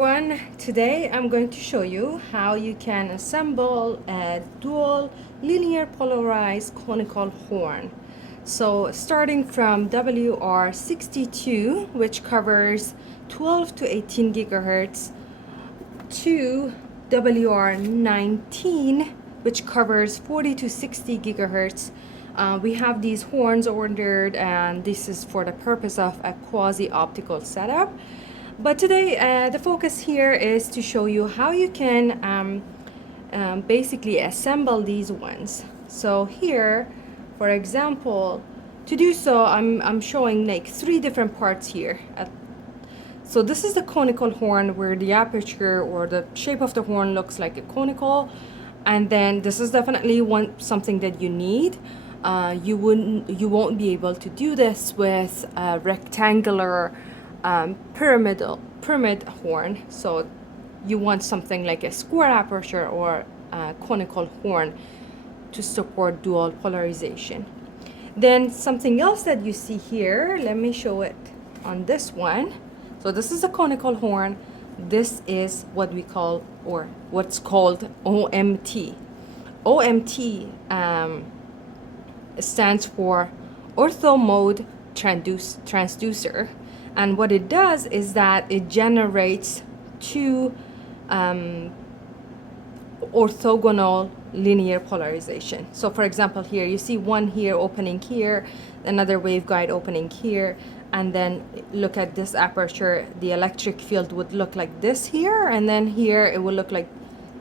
everyone, today I'm going to show you how you can assemble a dual linear polarized conical horn. So starting from WR62, which covers 12 to 18 gigahertz, to WR19, which covers 40 to 60 gigahertz. We have these horns ordered, and this is for the purpose of a quasi-optical setup. But today, the focus here is to show you how you can basically assemble these ones. So here, for example, to do so, I'm showing like 3 different parts here. So this is the conical horn, where the aperture or the shape of the horn looks like a conical, and then this is definitely something that you need. You won't be able to do this with a rectangular pyramid horn. So you want something like a square aperture or a conical horn to support dual polarization. Then something else that you see here, let me show it on this one. So this is a conical horn. This is what we call, or what's called, OMT. OMT stands for ortho mode transducer, and what it does is that it generates 2 orthogonal linear polarization. So for example, here you see one here opening here, another waveguide opening here, and then look at this aperture. The electric field would look like this here, and then here it will look like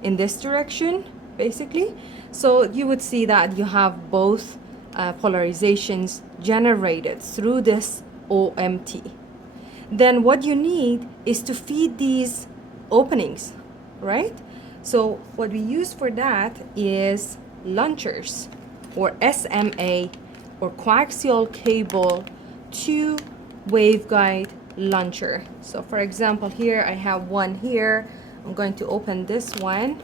in this direction basically. So you would see that you have both polarizations generated through this OMT. Then what you need is to feed these openings, right? So what we use for that is launchers, or SMA, or coaxial cable to waveguide launcher. So for example, here I have one here. I'm going to open this one.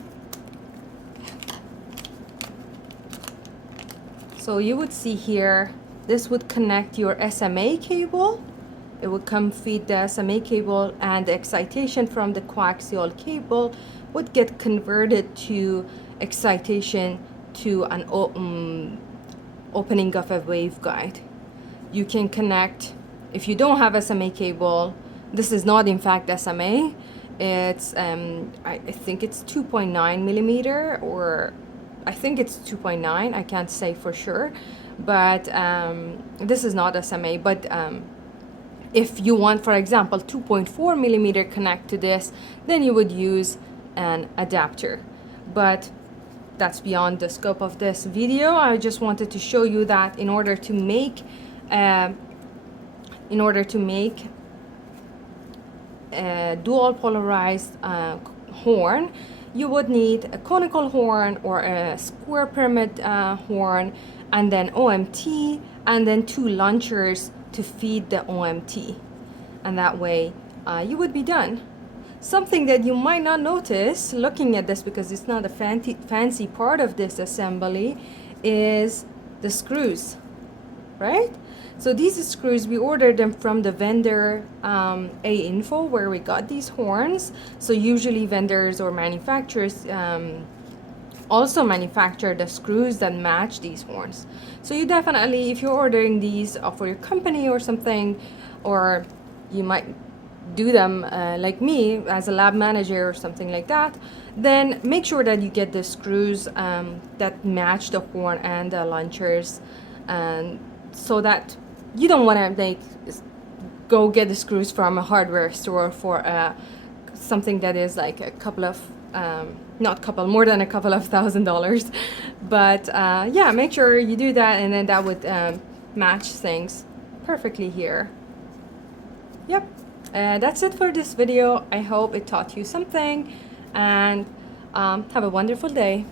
So you would see here, this would connect your SMA cable. It would come feed the SMA cable, and the excitation from the coaxial cable would get converted to excitation to an opening of a waveguide. You can connect, if you don't have SMA cable, this is not in fact SMA. It's I think it's 2.9 millimeter, or I think it's 2.9, I can't say for sure, but this is not SMA. But if you want, for example, 2.4 millimeter connect to this, then you would use an adapter. But that's beyond the scope of this video. I just wanted to show you that in order to make a dual polarized horn, you would need a conical horn or a square pyramid horn, and then OMT, and then 2 launchers to feed the OMT, and that way you would be done. Something that you might not notice looking at this, because it's not a fancy part of this assembly, is the screws, right? So these screws, we ordered them from the vendor A-Info, where we got these horns. So usually vendors or manufacturers also manufacture the screws that match these horns. So you definitely, if you're ordering these for your company or something, or you might do them like me as a lab manager or something like that, then make sure that you get the screws that match the horn and the launchers, and so that you don't want to like go get the screws from a hardware store for something that is like a couple of more than a couple of $1,000s. But yeah, make sure you do that, and then that would match things perfectly here. Yep, that's it for this video. I hope it taught you something, and have a wonderful day.